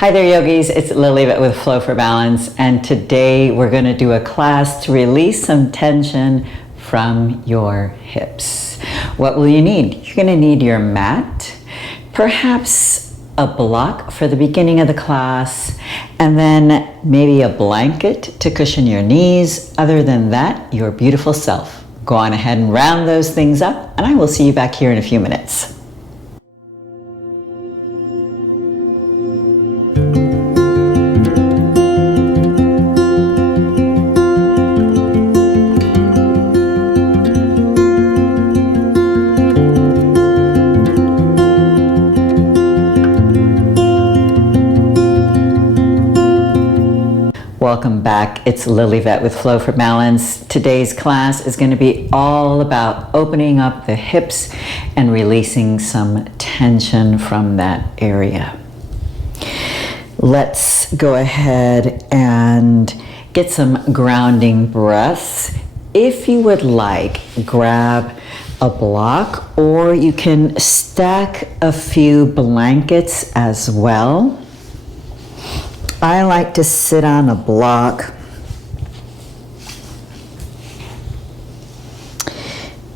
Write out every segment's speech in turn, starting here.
Hi there, yogis. It's Lillyvette with Flow for Balance, and today we're going to do a class to release some tension from your hips. What will you need? You're going to need your mat, perhaps a block for the beginning of the class, and then maybe a blanket to cushion your knees. Other than that, your beautiful self. Go on ahead and round those things up, and I will see you back here in a few minutes. Welcome back. It's Lillyvette with Flow for Balance. Today's class is going to be all about opening up the hips and releasing some tension from that area. Let's go ahead and get some grounding breaths. If you would like, grab a block, or you can stack a few blankets as well. I like to sit on a block.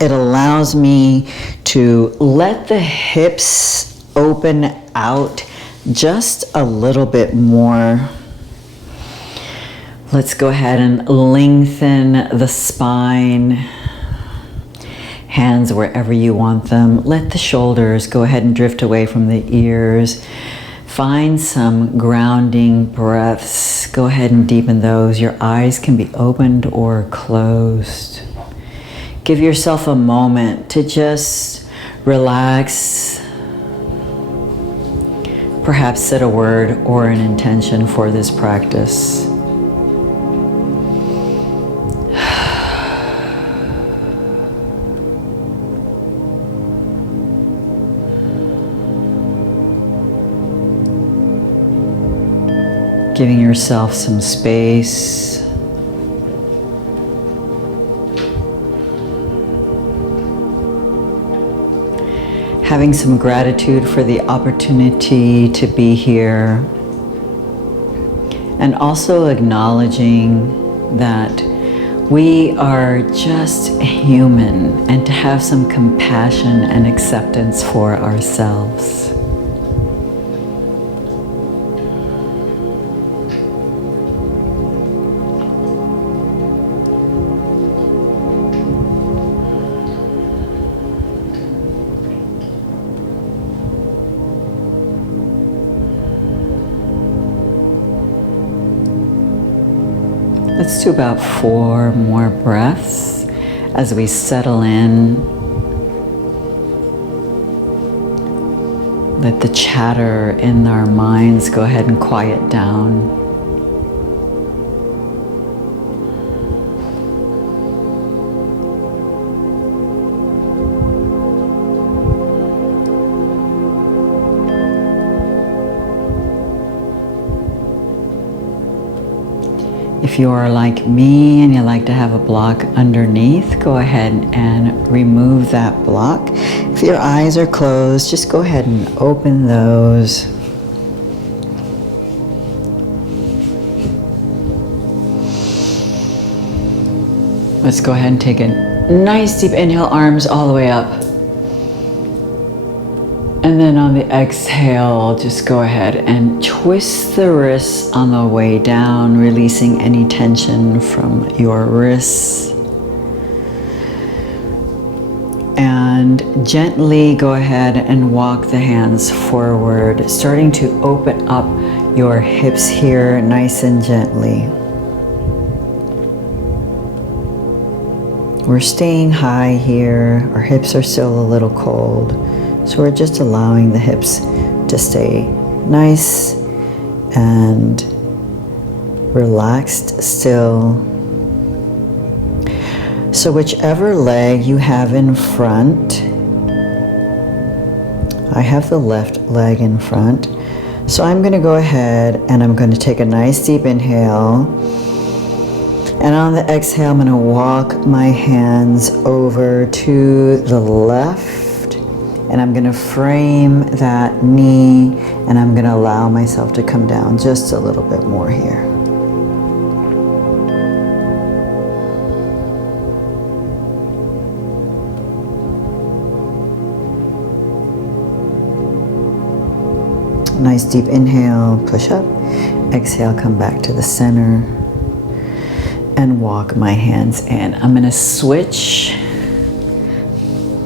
It allows me to let the hips open out just a little bit more. Let's go ahead and lengthen the spine. Hands wherever you want them. Let the shoulders go ahead and drift away from the ears. Find some grounding breaths. Go ahead and deepen those. Your eyes can be opened or closed. Give yourself a moment to just relax. Perhaps set a word or an intention for this practice. Giving yourself some space. Having some gratitude for the opportunity to be here. And also acknowledging that we are just human, and to have some compassion and acceptance for ourselves. Let's do about 4 more breaths as we settle in. Let the chatter in our minds go ahead and quiet down. If you are like me and you like to have a block underneath, go ahead and remove that block. If your eyes are closed, just go ahead and open those. Let's go ahead and take a nice deep inhale, arms all the way up. And then on the exhale, just go ahead and twist the wrists on the way down, releasing any tension from your wrists. And gently go ahead and walk the hands forward, starting to open up your hips here nice and gently. We're staying high here. Our hips are still a little cold. So we're just allowing the hips to stay nice and relaxed still. So whichever leg you have in front, I have the left leg in front. So I'm going to go ahead and I'm going to take a nice deep inhale. And on the exhale, I'm going to walk my hands over to the left. And I'm going to frame that knee, and I'm going to allow myself to come down just a little bit more here. Nice deep inhale, push up. Exhale, come back to the center and walk my hands in. I'm going to switch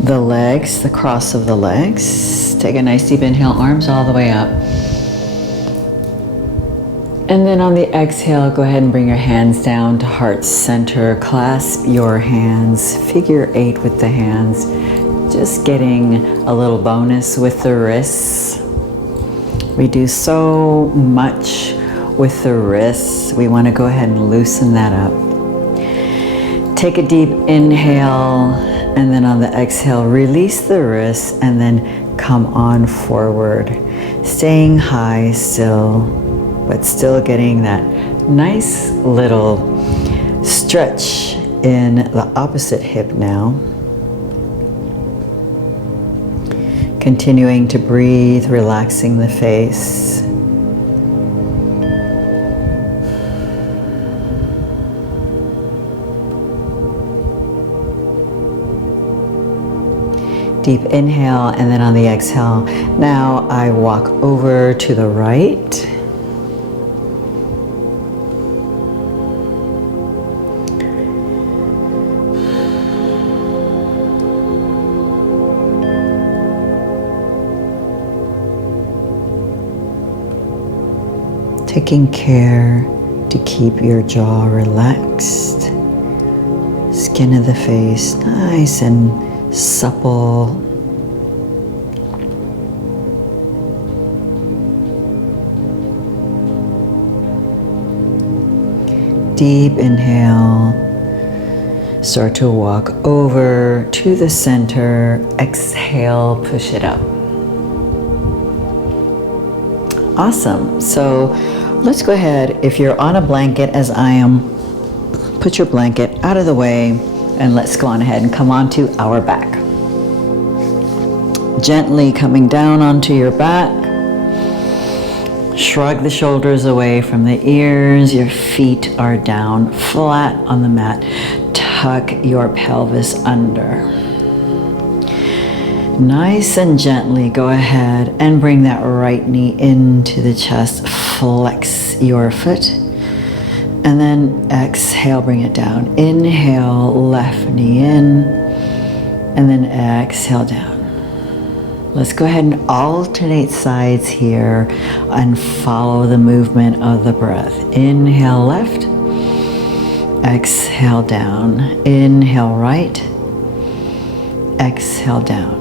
the legs, the cross of the legs. Take a nice deep inhale, arms all the way up. And then on the exhale, go ahead and bring your hands down to heart center. Clasp your hands, figure 8 with the hands. Just getting a little bonus with the wrists. We do so much with the wrists. We want to go ahead and loosen that up. Take a deep inhale, and then on the exhale, release the wrists and then come on forward. Staying high still, but still getting that nice little stretch in the opposite hip now. Continuing to breathe, relaxing the face. Deep inhale, and then on the exhale, now I walk over to the right. Taking care to keep your jaw relaxed, skin of the face nice and supple. Deep inhale, start to walk over to the center, exhale, push it up. Awesome. So let's go ahead, if you're on a blanket as I am, put your blanket out of the way and let's go on ahead and come onto our back. Gently coming down onto your back. Shrug the shoulders away from the ears. Your feet are down flat on the mat. Tuck your pelvis under. Nice and gently go ahead and bring that right knee into the chest. Flex your foot. And then exhale, bring it down. Inhale, left knee in. And then exhale down. Let's go ahead and alternate sides here and follow the movement of the breath. Inhale left. Exhale down. Inhale right. Exhale down.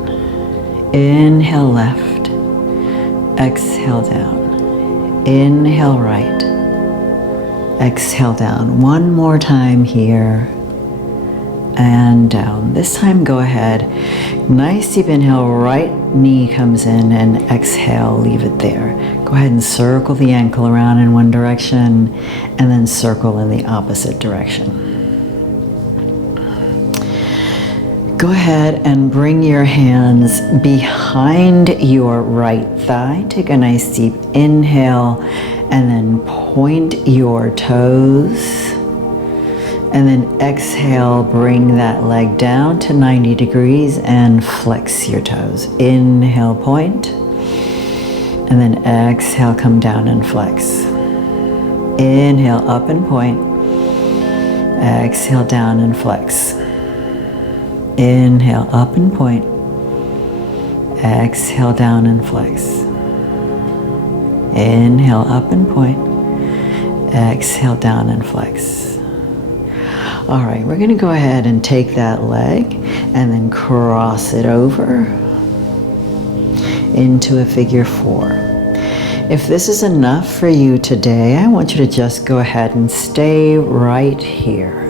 Inhale left, exhale down, inhale right, exhale down. One more time here, and down. This time go ahead, nice deep inhale, right knee comes in, and exhale, leave it there. Go ahead and circle the ankle around in one direction, and then circle in the opposite direction. Go ahead and bring your hands behind your right thigh. Take a nice deep inhale and then point your toes. And then exhale, bring that leg down to 90 degrees and flex your toes. Inhale, point. And then exhale, come down and flex. Inhale, up and point. Exhale, down and flex. Inhale, up and point. Exhale, down and flex. Inhale, up and point. Exhale, down and flex. All right, we're going to go ahead and take that leg and then cross it over into a figure 4. If this is enough for you today, I want you to just go ahead and stay right here.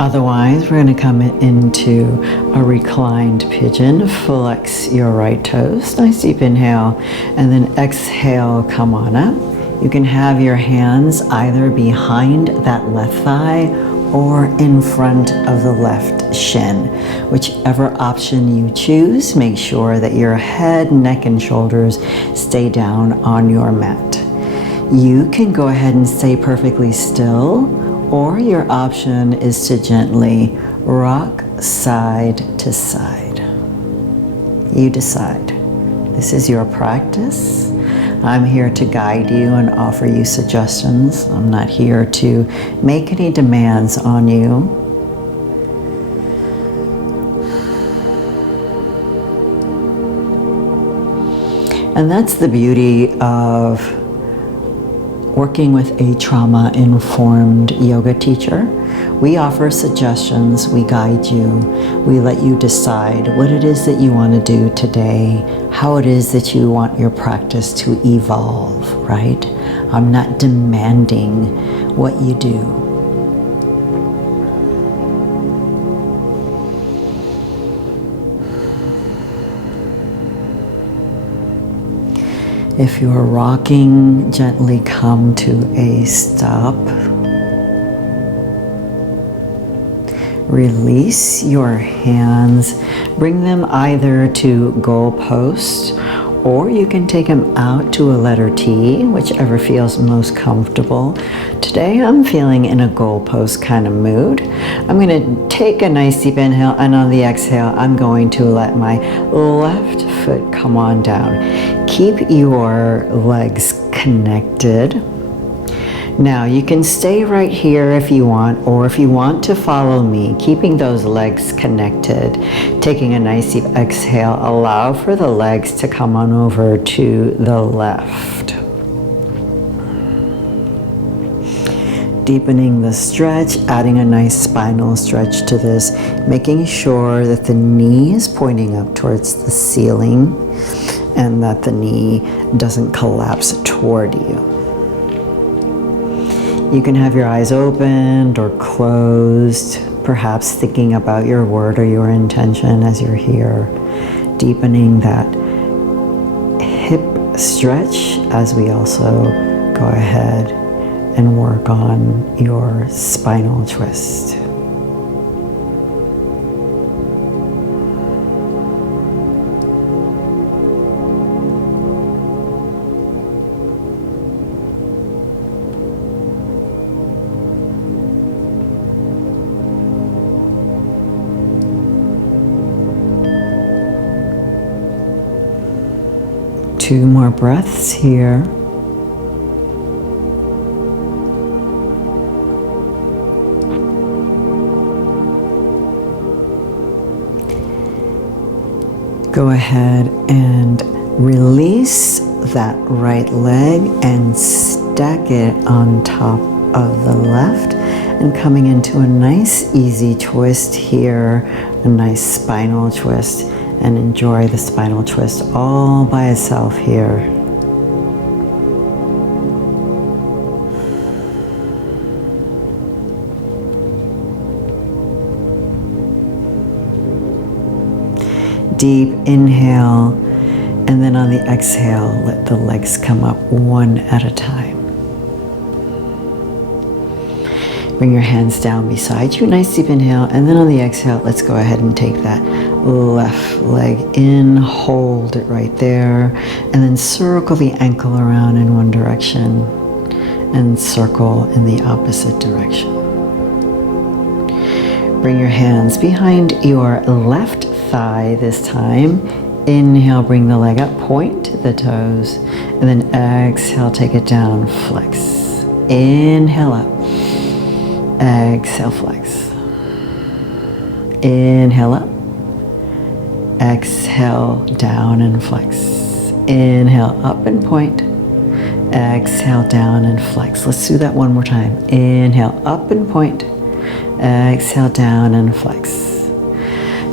Otherwise, we're going to come into a reclined pigeon. Flex your right toes. Nice deep inhale. And then exhale, come on up. You can have your hands either behind that left thigh or in front of the left shin. Whichever option you choose, make sure that your head, neck, and shoulders stay down on your mat. You can go ahead and stay perfectly still, or your option is to gently rock side to side. You decide. This is your practice. I'm here to guide you and offer you suggestions. I'm not here to make any demands on you. And that's the beauty of working with a trauma-informed yoga teacher. We offer suggestions, we guide you, we let you decide what it is that you want to do today, how it is that you want your practice to evolve, right? I'm not demanding what you do. If you're rocking, gently come to a stop. Release your hands. Bring them either to goalpost, or you can take them out to a letter T, whichever feels most comfortable. Today I'm feeling in a goalpost kind of mood. I'm going to take a nice deep inhale, and on the exhale I'm going to let my left foot come on down. Keep your legs connected. Now you can stay right here if you want, or if you want to follow me, keeping those legs connected, taking a nice deep exhale, allow for the legs to come on over to the left. Deepening the stretch, adding a nice spinal stretch to this, making sure that the knee is pointing up towards the ceiling and that the knee doesn't collapse toward you. You can have your eyes opened or closed, perhaps thinking about your word or your intention as you're here, deepening that hip stretch as we also go ahead and work on your spinal twist. Two more breaths here. Go ahead and release that right leg and stack it on top of the left, and coming into a nice easy twist here, a nice spinal twist. And enjoy the spinal twist all by itself here. Deep inhale, and then on the exhale, let the legs come up one at a time. Bring your hands down beside you, nice deep inhale, and then on the exhale, let's go ahead and take that left leg in, hold it right there, and then circle the ankle around in one direction and circle in the opposite direction. Bring your hands behind your left thigh this time. Inhale, bring the leg up, point the toes, and then exhale, take it down, flex. Inhale up, exhale, flex. Inhale up, exhale, down and flex. Inhale, up and point. Exhale, down and flex. Let's do that one more time. Inhale, up and point. Exhale, down and flex.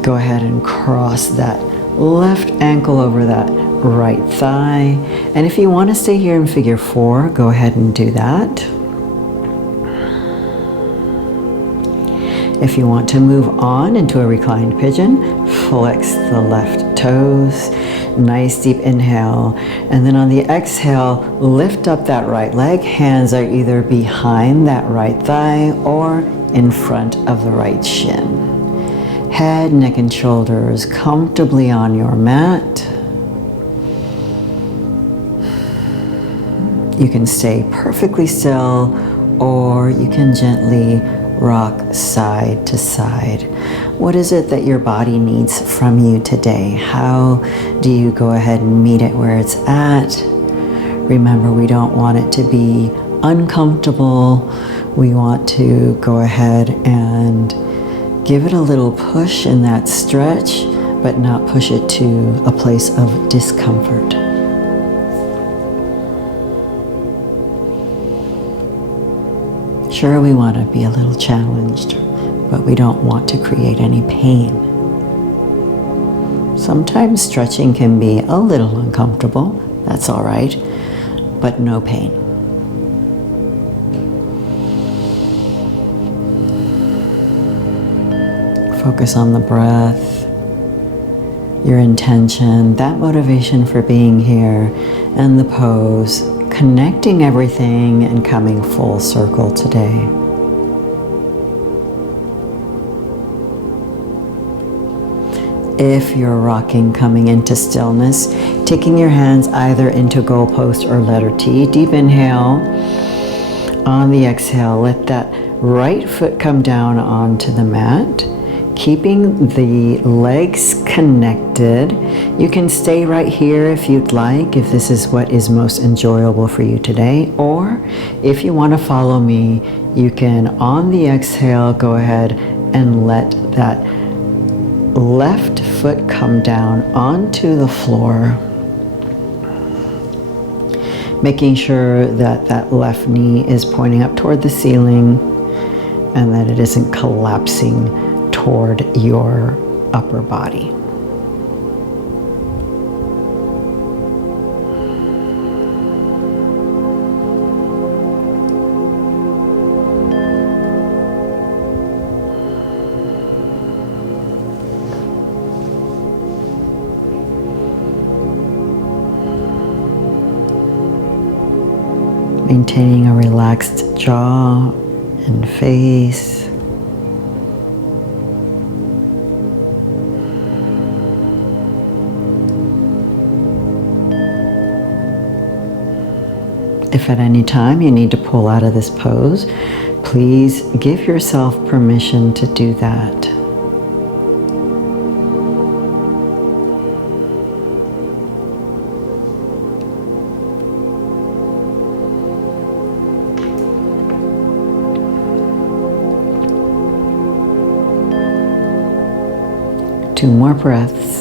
Go ahead and cross that left ankle over that right thigh. And if you want to stay here in figure 4, go ahead and do that. If you want to move on into a reclined pigeon, flex the left toes, nice deep inhale, and then on the exhale, lift up that right leg. Hands are either behind that right thigh or in front of the right shin. Head, neck, and shoulders comfortably on your mat. You can stay perfectly still, or you can gently rock side to side. What is it that your body needs from you today? How do you go ahead and meet it where it's at? Remember, we don't want it to be uncomfortable. We want to go ahead and give it a little push in that stretch, but not push it to a place of discomfort. Sure, we want to be a little challenged, but we don't want to create any pain. Sometimes stretching can be a little uncomfortable. That's all right, but no pain. Focus on the breath, your intention, that motivation for being here, and the pose, connecting everything and coming full circle today. If you're rocking, coming into stillness, taking your hands either into goalpost or letter T, deep inhale. On the exhale, let that right foot come down onto the mat. Keeping the legs connected. You can stay right here if you'd like, if this is what is most enjoyable for you today, or if you want to follow me, you can, on the exhale, go ahead and let that left foot come down onto the floor, making sure that that left knee is pointing up toward the ceiling and that it isn't collapsing toward your upper body. Maintaining a relaxed jaw and face. If at any time you need to pull out of this pose, please give yourself permission to do that. Two more breaths.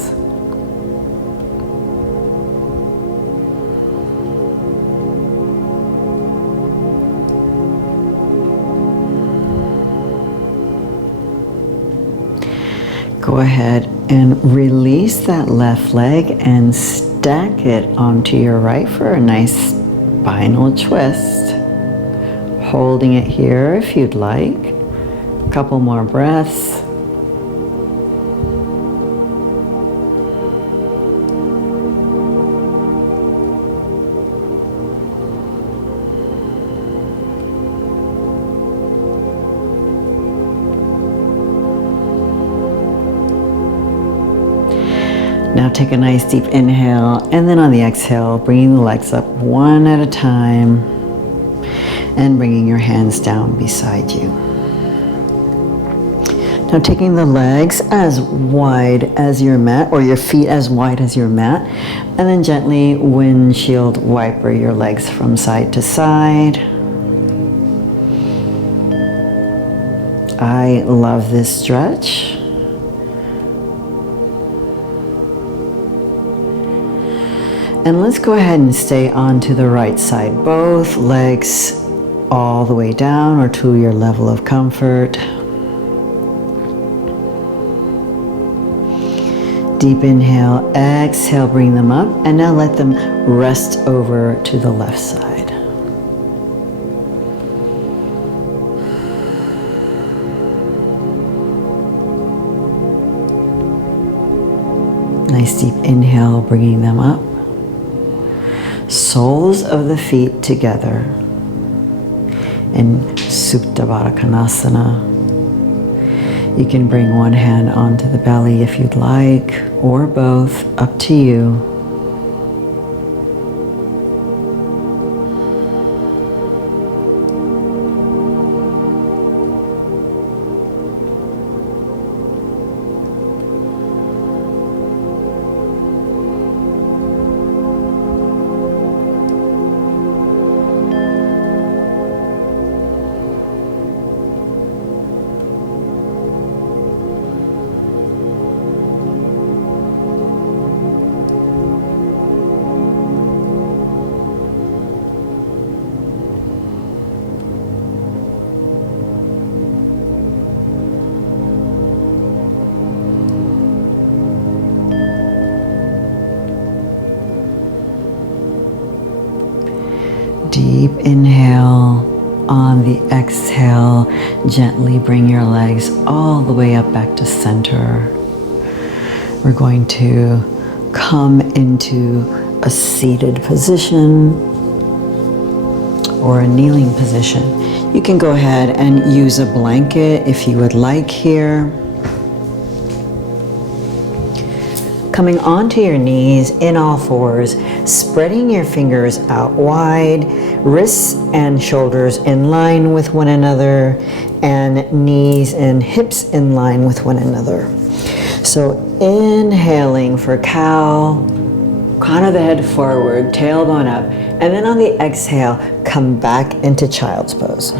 Go ahead and release that left leg and stack it onto your right for a nice spinal twist. Holding it here if you'd like. A couple more breaths. Now take a nice deep inhale, and then on the exhale, bringing the legs up one at a time and bringing your hands down beside you. Now taking the legs as wide as your mat, or your feet as wide as your mat, and then gently windshield wiper your legs from side to side. I love this stretch. And let's go ahead and stay onto the right side, both legs all the way down or to your level of comfort. Deep inhale, exhale, bring them up, and now let them rest over to the left side. Nice deep inhale, bringing them up. Soles of the feet together in Supta Baddha Konasana. You can bring one hand onto the belly if you'd like, or both, up to you. Deep inhale. On the exhale, gently bring your legs all the way up back to center. We're going to come into a seated position or a kneeling position. You can go ahead and use a blanket if you would like here. Coming onto your knees in all fours, spreading your fingers out wide, wrists and shoulders in line with one another, and knees and hips in line with one another. So inhaling for cow, crown of the head forward, tailbone up, and then on the exhale, come back into child's pose.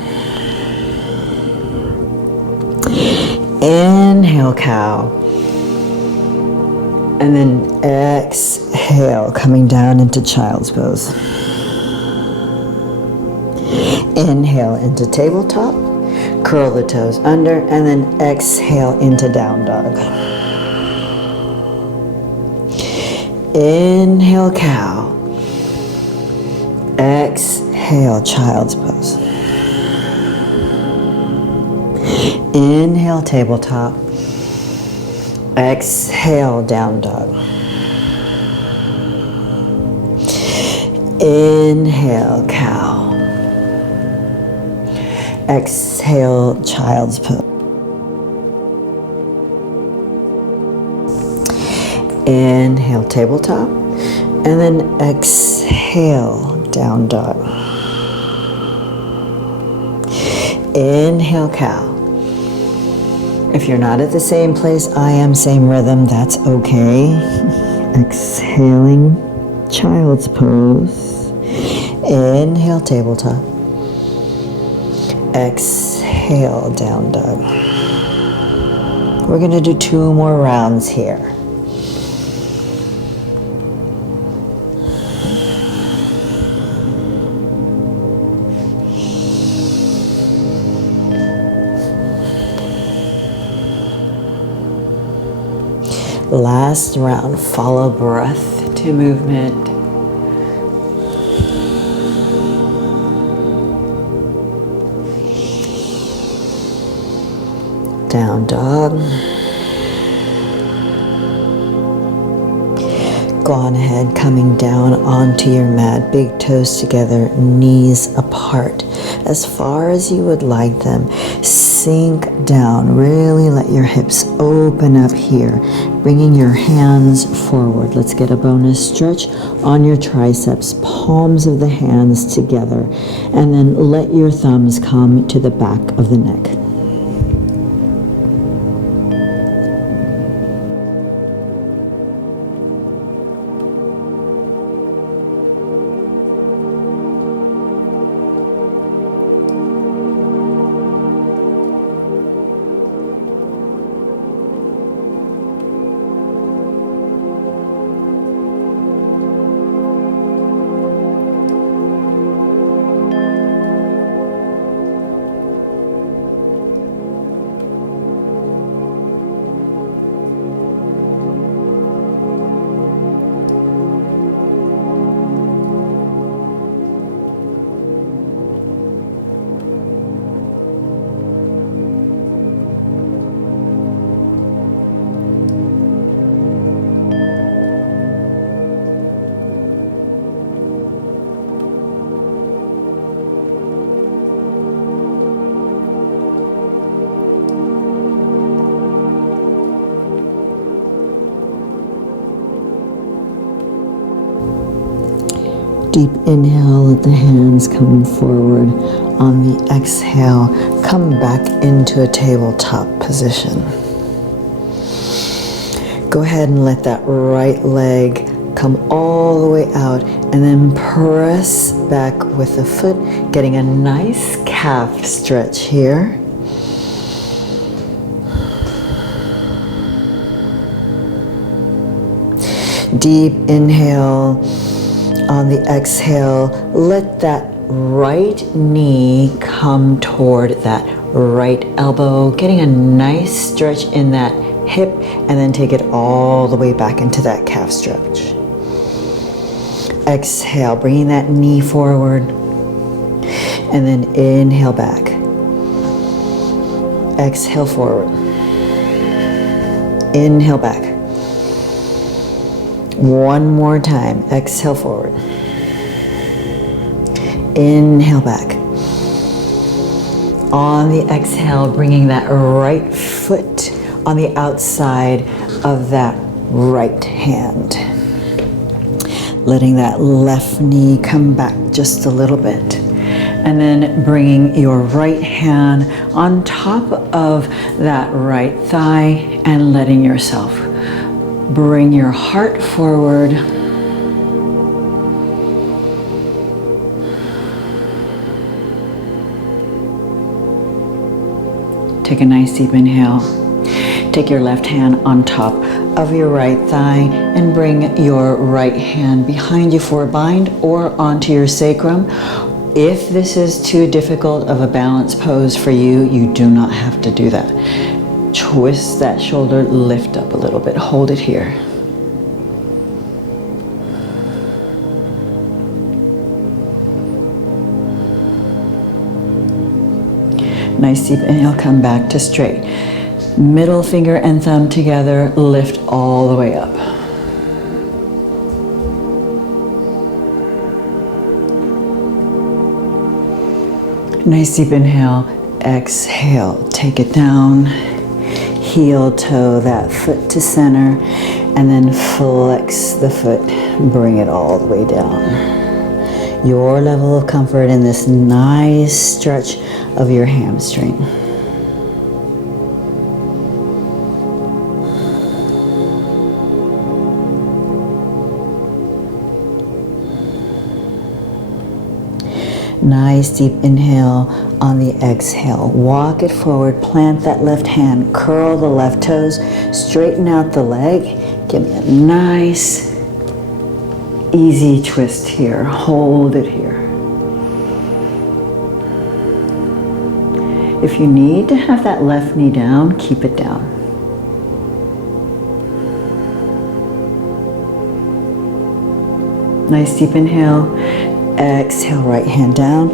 Inhale, cow. And then exhale, coming down into child's pose. Inhale into tabletop, curl the toes under, and then exhale into down dog. Inhale, cow. Exhale, child's pose. Inhale, tabletop. Exhale, down dog. Inhale, cow. Exhale, child's pose. Inhale, tabletop. And then exhale, down dog. Inhale, cow. If you're not at the same place I am, same rhythm, that's okay. Exhaling, child's pose. Inhale, tabletop. Exhale, down dog. We're going to do 2 more rounds here. Last round, follow breath to movement. Down dog. Go on ahead, coming down onto your mat, big toes together, knees apart, as far as you would like them. Sink down, really let your hips open up here, bringing your hands forward. Let's get a bonus stretch on your triceps, palms of the hands together, and then let your thumbs come to the back of the neck. Deep inhale, let the hands come forward. On the exhale, come back into a tabletop position. Go ahead and let that right leg come all the way out and then press back with the foot, getting a nice calf stretch here. Deep inhale. On the exhale, let that right knee come toward that right elbow, getting a nice stretch in that hip, and then take it all the way back into that calf stretch. Exhale, bringing that knee forward, and then inhale back. Exhale forward. Inhale back. One more time. Exhale forward. Inhale back. On the exhale, bringing that right foot on the outside of that right hand. Letting that left knee come back just a little bit. And then bringing your right hand on top of that right thigh and letting yourself bring your heart forward. Take a nice deep inhale. Take your left hand on top of your right thigh and bring your right hand behind you for a bind or onto your sacrum. If this is too difficult of a balance pose for you, you do not have to do that. Twist that shoulder, lift up a little bit, hold it here. Nice deep inhale, come back to straight. Middle finger and thumb together, lift all the way up. Nice deep inhale, exhale, take it down. Heel toe that foot to center and then flex the foot, bring it all the way down. Your level of comfort in this nice stretch of your hamstring. Nice deep inhale. On the exhale, walk it forward, plant that left hand, curl the left toes, straighten out the leg. Give me a nice, easy twist here. Hold it here. If you need to have that left knee down, keep it down. Nice deep inhale. Exhale, right hand down,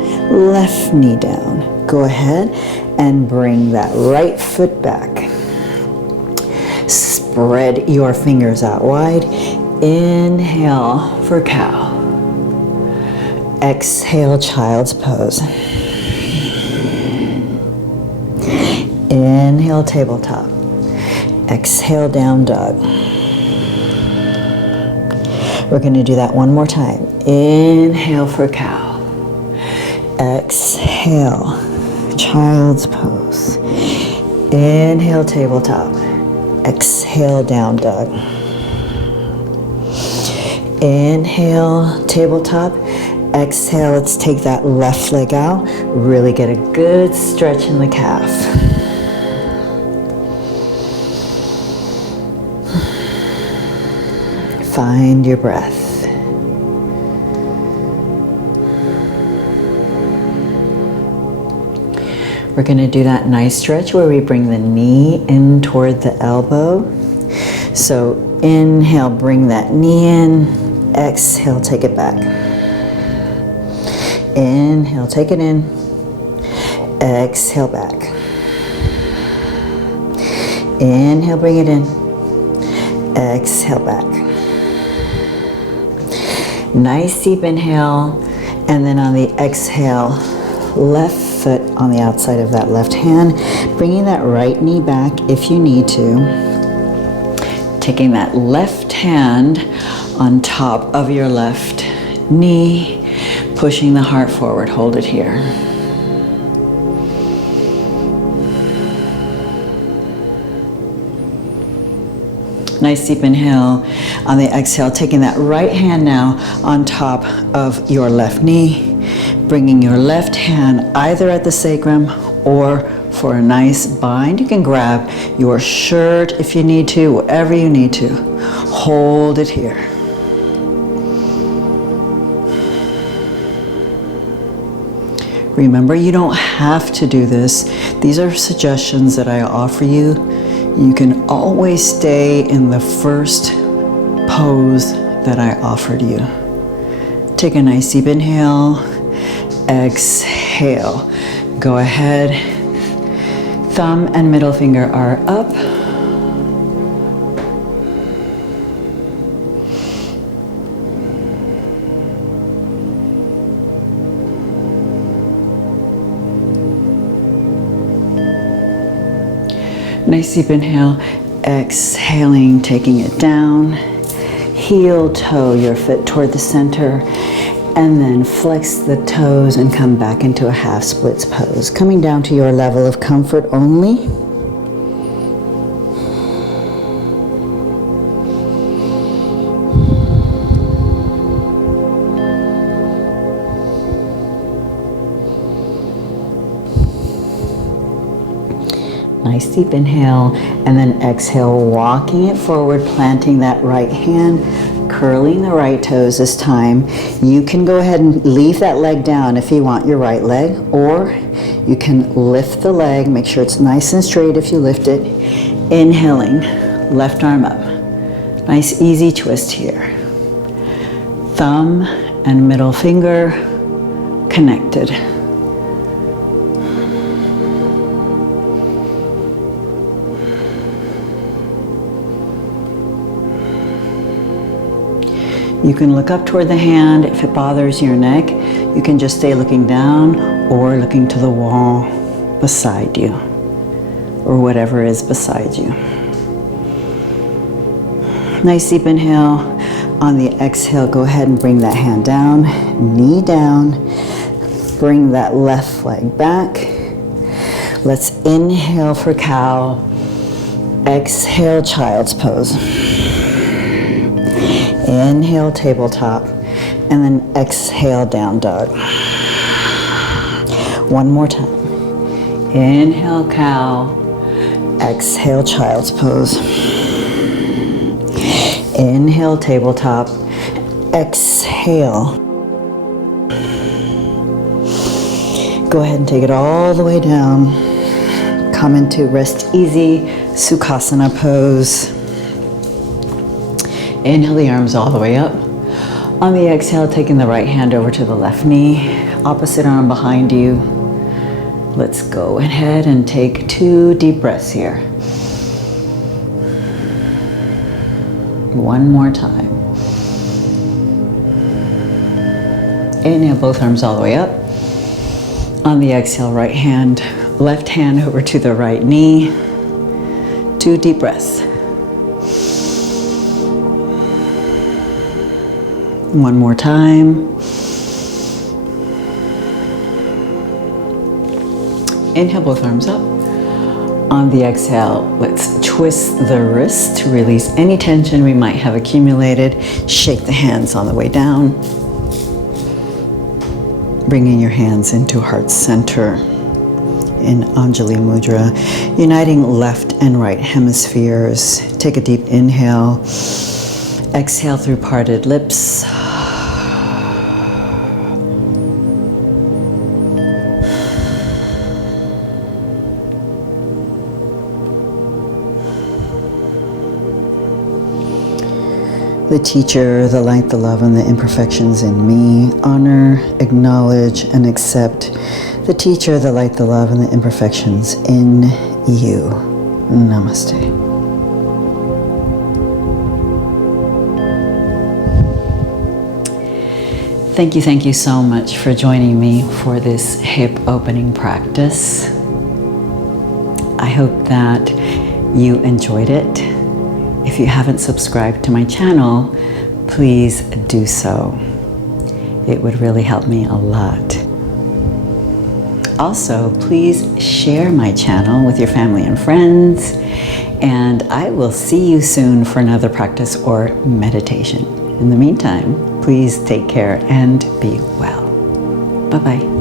left knee down. Go ahead and bring that right foot back. Spread your fingers out wide. Inhale for cow. Exhale, child's pose. Inhale, tabletop. Exhale, down dog. We're going to do that one more time. Inhale for cow. Exhale, child's pose. Inhale, tabletop. Exhale, down dog. Inhale, tabletop. Exhale, let's take that left leg out. Really get a good stretch in the calf. Find your breath. We're going to do that nice stretch where we bring the knee in toward the elbow. So inhale, bring that knee in. Exhale, take it back. Inhale, take it in. Exhale, back. Inhale, bring it in. Exhale, back. Nice deep inhale, and then on the exhale, left foot on the outside of that left hand, bringing that right knee back if you need to. Taking that left hand on top of your left knee, pushing the heart forward. Hold it here. Nice deep inhale. On the exhale, taking that right hand now on top of your left knee, bringing your left hand either at the sacrum or for a nice bind. You can grab your shirt if you need to, whatever you need to. Hold it here. Remember, you don't have to do this. These are suggestions that I offer you. You can always stay in the first pose that I offered you. Take a nice deep inhale, exhale. Go ahead, thumb and middle finger are up. Nice deep inhale, exhaling, taking it down. Heel toe your foot toward the center, and then flex the toes and come back into a half splits pose. Coming down to your level of comfort only. Nice deep inhale, and then exhale, walking it forward, planting that right hand, curling the right toes this time. You can go ahead and leave that leg down if you want your right leg, or you can lift the leg, make sure it's nice and straight if you lift it. Inhaling, left arm up. Nice easy twist here. Thumb and middle finger connected. You can look up toward the hand. If it bothers your neck, you can just stay looking down or looking to the wall beside you, or whatever is beside you. Nice deep inhale. On the exhale, go ahead and bring that hand down, knee down. Bring that left leg back. Let's inhale for cow. Exhale, child's pose. Inhale, tabletop, and then exhale, down dog. One more time. Inhale, cow. Exhale, child's pose. Inhale, tabletop. Exhale. Go ahead and take it all the way down. Come into rest easy, Sukhasana pose. Inhale the arms all the way up. On the exhale, taking the right hand over to the left knee, opposite arm behind you. Let's go ahead and take 2 deep breaths here. One more time. Inhale, both arms all the way up. On the exhale, right hand, left hand over to the right knee. 2 deep breaths. One more time. Inhale, both arms up. On the exhale, let's twist the wrist to release any tension we might have accumulated. Shake the hands on the way down. Bringing your hands into heart center in Anjali Mudra, uniting left and right hemispheres. Take a deep inhale. Exhale through parted lips. The teacher, the light, the love, and the imperfections in me. Honor, acknowledge, and accept the teacher, the light, the love, and the imperfections in you. Namaste. Thank you so much for joining me for this hip opening practice. I hope that you enjoyed it. If you haven't subscribed to my channel, please do so. It would really help me a lot. Also, please share my channel with your family and friends, and I will see you soon for another practice or meditation. In the meantime, please take care and be well. Bye-bye.